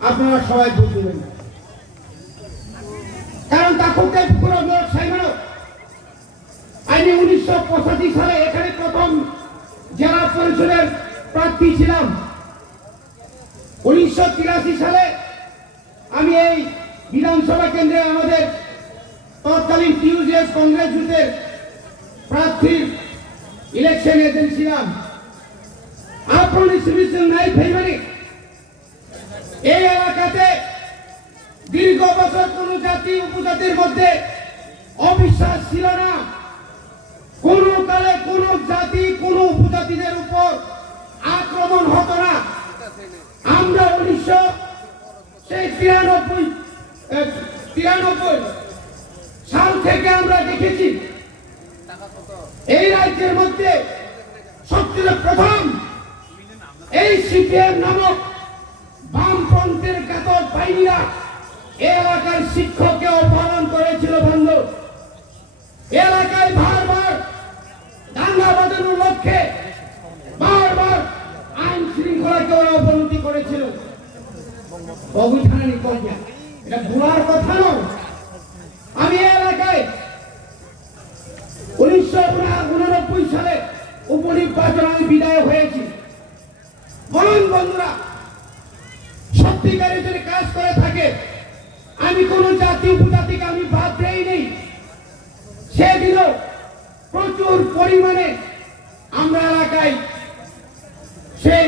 আপনারা সবাই বুঝবেন, কারণ তাকুকে আমি 1985 সালে এখানে প্রথম জেলা পরিষদের প্রার্থী ছিলাম। 1983 সালে আমি এই বিধানসভা কেন্দ্রে আমাদের তৎকালীন টিউজিএস কংগ্রেস জোটের প্রার্থীর ইলেকশন এজেন্ট ছিলাম। আপনি সিভিল নাই ফেভারি এই এলাকাতে দীর্ঘ বছর কোন জাতি উপজাতির মধ্যে অবিশ্বাস ছিল না। কোন কালে কোন জাতি কোন উপজাতিদের উপর আক্রমণ হতো না। আমরা 1993 সাল থেকে আমরা দেখেছি এই রাজ্যের মধ্যে সবচেয়ে প্রথম এই সিপিএম নামক বামপন্থের কাতর বাহিনীরা এলাকার শিক্ষককে অপহরণ করেছিল। বন্ধ এলাকায় বারবার দাঙ্গা বাজানোর লক্ষ্যে বারবার আইন শৃঙ্খলাকে ওরা অবনতি করেছিল। এটা ভুলার কথা নয়। আমি এলাকায় 1989 সালে উপনির্বাচন আমি বিদায় হয়েছি। বলুন বন্ধুরা, সত্যিকারের যদি কাজ করে থাকে, আমি কোন জাতি উপজাতিকে আমি বাদ দেই নেই। সেদিনও প্রচুর পরিমাণে আমরা এলাকায় সেই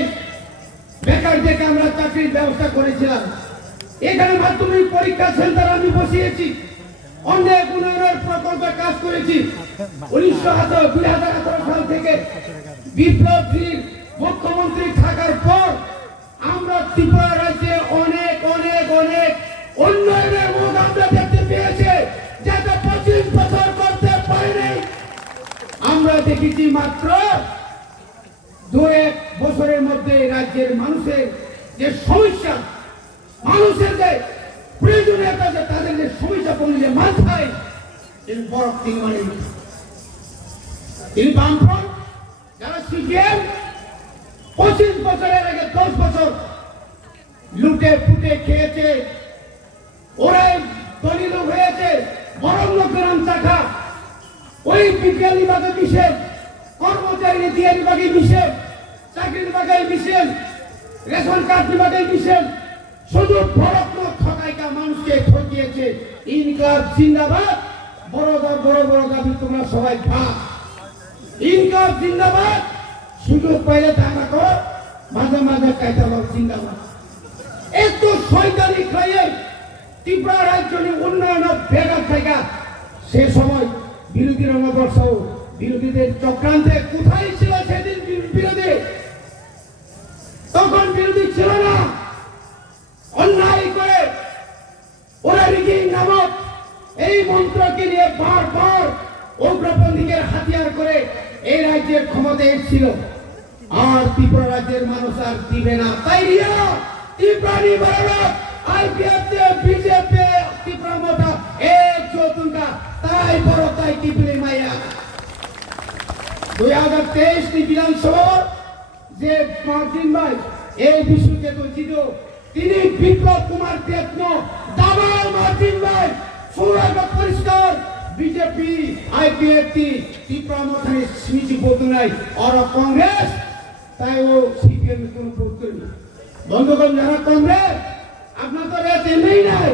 বেকারদেরকে আমরা চাকরির ব্যবস্থা করেছিলাম। এখানে মাধ্যমিক পরীক্ষা সেন্টার আমি বসিয়েছি, অনেক উন্নয়নের প্রকল্পে কাজ করেছি। 2018 সাল থেকে বিপ্লবীর মুখ্যমন্ত্রী থাকার পর আমরা ত্রিপুরা রাজ্যে অনেক অনেক অনেক উন্নয়নের মুখ আমরা দেখতে পেয়েছি, যেটা 25 বছর করতে পারেনি। আমরা দেখেছি মাত্র 2-1 বছরের মধ্যে রাজ্যের মানুষের যে সমস্যা, মানুষের যে প্রয়োজনীয়তা, যে তাদের যে সমস্যা পড়লে মাথায় বড় তিনি বামফ্রন্ট যারা সিপিএম 25 বছরের আগে 10 বছর লুটে ফুটে খেয়েছে, ওরাই দলিল হয়েছে। বরং গ্রাম শাখা ওই বিজ্ঞান বিভাগে বিশেষ, কর্মচারী নীতি বিভাগে বিশেষ, চাকরির বিভাগে বিশেষ, রেশন কার্ড বিভাগে বিশেষ, শুধু বরত্ন ঠকাইকা মানুষকে ঠকিয়েছে। ইনকলাব জিন্দাবাদ, বড় বড় দাবি তোমরা সবাই ভাব। ইনকলাব জিন্দাবাদ, সুযোগ পাইলে দেখা কর, মাঝে মাঝে কায়দা জিন্দাবাদ। এত শয়তানি খাইয়ে ত্রিপুরা রাজ্য উন্নয়ন বেগার থাকা সে সময় বিরোধী রণবর্ষ বিরোধীদের চক্রান্তে কোথায় ছিল সেদিন বিরোধী? তখন বিরোধী ছিল না। অন্যায় করে ওরা রিগিং নামক এই মন্ত্রকে নিয়ে বারবার উগ্রপন্থীদের হাতিয়ার করে এই রাজ্যের ক্ষমতায় এসেছিল। আর ত্রিপুরা রাজ্যের মানুষ আর দিবে না। তাই ত্রিপুরা নিবারণ আইপিএফ বিজেপি ত্রিপুরা মোটা এক চতুর্থা তাই বড় তাই টিপলি মাইয়া 2023 বিধানসভা যে মার্জিন ভাই এই বিশ্বকে তো জিত, তিনি বিপ্লব কুমার দেবন দাবাল মার্জিন ভাই সুরাগ পরিষ্কার বিজেপি আইপিএফ ত্রিপুরা মোটানে স্মৃতি বলতে নাই আর কংগ্রেস তাই ও সিপিএম কোন ভোট করবে। বন্ধুগণ, যারা কংগ্রেস আপনার তো রেট এমনি নাই,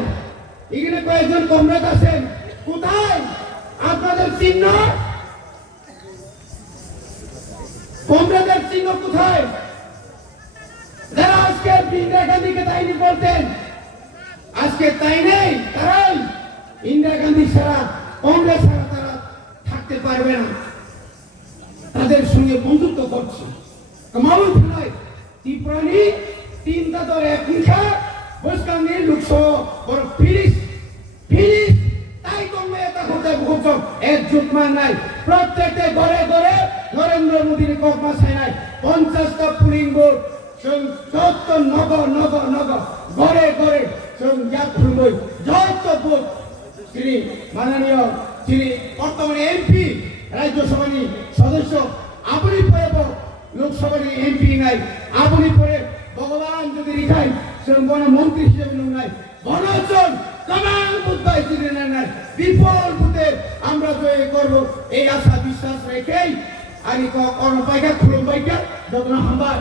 এখানে কয়েকজন কংগ্রেস আছেন, কোথায় আপনাদের চিহ্ন? কংগ্রেসের চিহ্ন কোথায়? যারা আজকে ইন্দিরা গান্ধীকে তাইনি বলতেন, আজকে তাই নেই। কারণ ইন্দিরা গান্ধী ছাড়া, কংগ্রেস ছাড়া তারা থাকতে পারবে না, তাদের সঙ্গে বন্ধুত্ব করছে। মাউল নয় ত্রিপুরানি তিনটা দল এক মুখা বসকানি লোকসভা বড় ফিরিস ফিরিস তাই তোমরা এটা করতে ভুগছ। একজুট মান নাই, প্রত্যেকটা ঘরে ঘরে নরেন্দ্র মোদীর কর্মচারী নাই। 50টা পুলিং বোর্ড যত নগর নগর নগর ঘরে ঘরে যত বোর্ড তিনি মাননীয় তিনি বর্তমানে এমপি রাজ্যসভার সদস্য, আপনি পরে লোকসভার এমপি নাই, আপনি পরে ভগবান যদি রিখাই বন মন্ত্রী হিসেবে নাই বনচন কামাল বুদ্ধাই চিনে নাই বিপুল ভূতে আমরা জয় করব এই আশা বিশ্বাস রেখেই আমি কর্ম পাইকা খুলম পাইকা যত হামবার